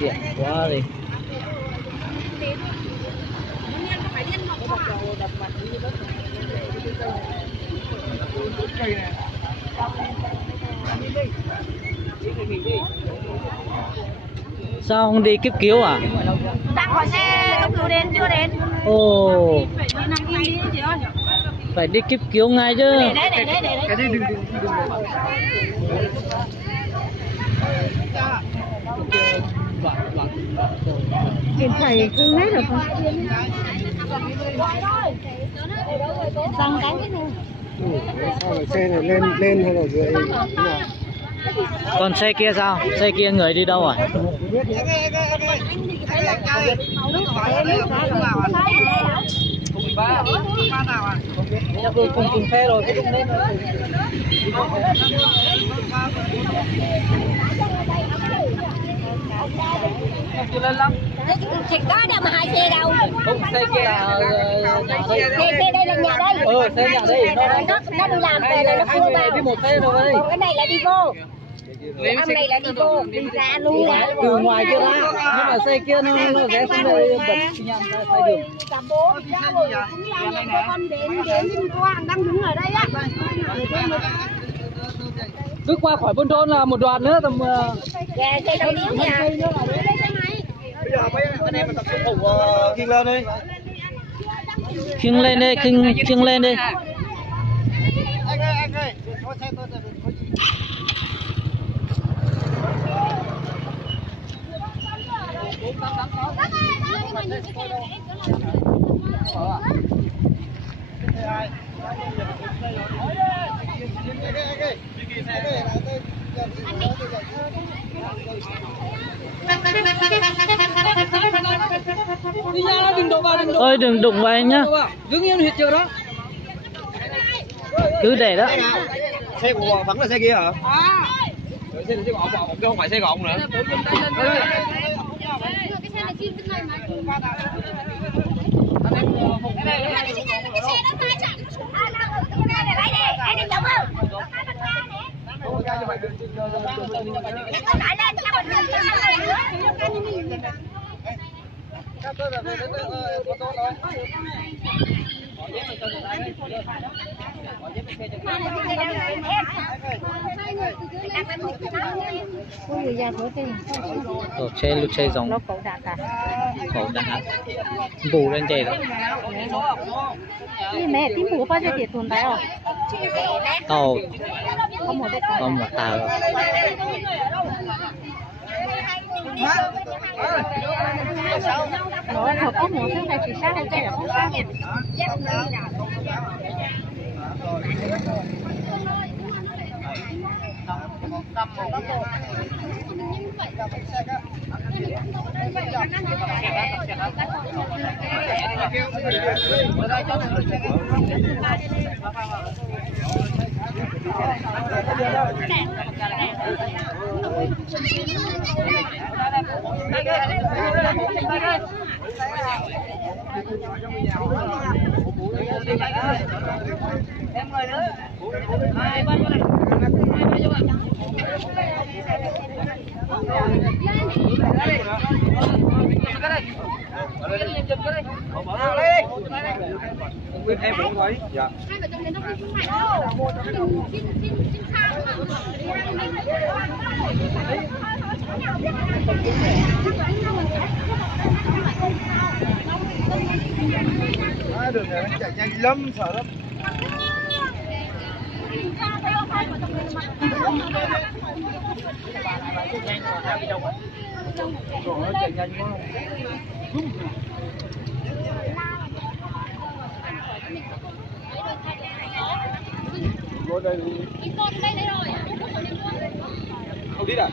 Tiện quá đi. Sao không đi cấp cứu à? Đang gọi xe cấp cứu đến chưa đến. Ồ. Phải đi nằm im đi chị ơi. Phải đi cấp cứu ngay chứ. Để đấy. Cái đi đừng. Kiểm thầy cứ hết rồi không? Xong cái này. Sao lại xe này lên hay là dưới? Còn xe kia sao? Xe kia người đi đâu à? Chắc tôi cùng xe rồi, cái lên rồi. Chưa lên lắm. Thì có đâu mà hai xe đâu. Không, xe kia là Xe đây là nhà đây. Xe nhà đây. Nó đi làm về là nó cua vào. Đi một xe rồi đấy. Còn cái này là đi vô. Âm này là đi vô, đi ra luôn. Từ ngoài kia ra. Nhưng mà xe kia nó ghé xuống đây bật xi nhan ra sai đường. Cả bố ra rồi, cũng làm nhà con đến cô hàng đang đứng ở đây á. Cứ qua khỏi Buôn Đôn là một đoạn nữa tầm Dạ, xe đâu điếu nhà. Bây giờ mấy anh em tập trung thủ khiêng lên đi. khiêng lên đi, khiêng lên đi. Anh ơi, có xe tôi có gì? Ơi đừng đụng vào anh nhá. Đứng yên huyệt chưa đó. Cứ để đó. Xe của vẫn là xe kia hả? Xe gọn chứ không phải xe gọn nữa. Xe lúc xe giống Nó cậu đạt à? khẩu đá bù lên chạy đó. Mẹ tím bố bao giờ tiệt tồn tại rồi? Tàu Không một còn một tàu rồi. Nó thật có một cái này chỉ sát đây là không sát. Em mời nữa. Em cũng thấy. Dạ. Đường này nó chạy nhanh lắm, sợ lắm. Nó chạy nhanh quá. Vô đây đi. Không đi à?